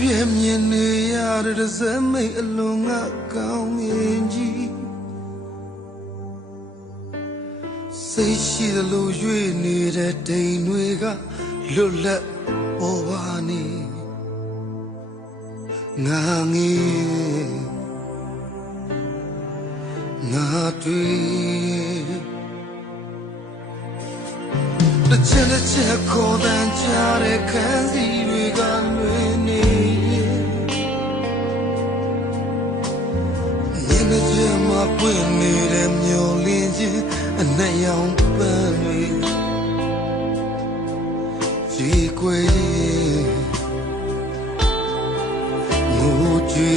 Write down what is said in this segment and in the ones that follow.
ပြည့်မြင်နေရတဲ့ဇမိတ်အလုံးငါကောင်းမြင်ကြီးစိတ်ရှိသလိုရွေ့နေတဲ့တိမ်တွေကလွတ်လပ်ပေါ်ပါနေငါငေးငါတွေ့တစ်ချက်ခေါ်တန်ကြတဲ့ခန်းစီတွေကလွင်နေညနေကျမှပွင့်နေတဲ့မျောလင်းခြင်းအနက်ရောင်ပန်းတွေဒီကွယ်ငိုကြွေ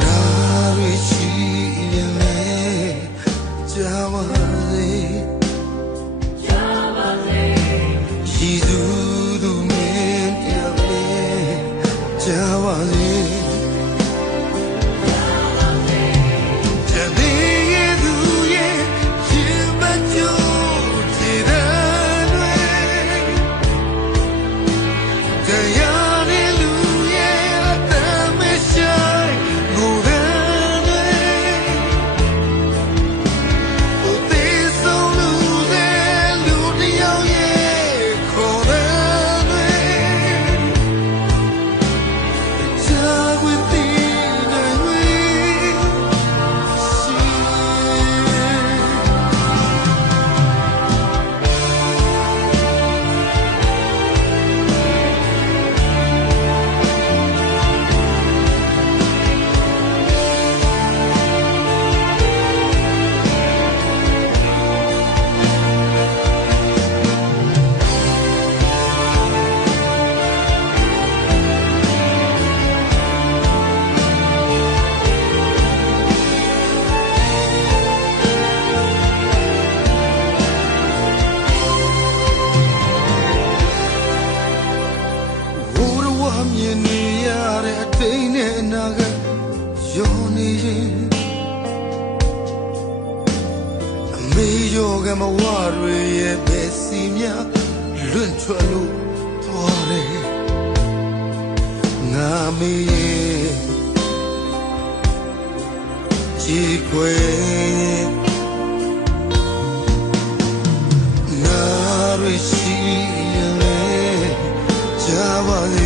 နာရီရှိရင်လည်းကြာပါစေရှိသူသူမင်းပြောင်းလေကြာပါစေမြင်နေရတဲ့အတိတ်နဲ့အနာဂတ်ရောနေရင်အမေရောကမဝတွေရဲ့ပဲစီများလွင့်ထွက်လို့သွားတယ်ငါမေရဲ့ကြည်ခွေငါရရှိရင်ကြာပါလေ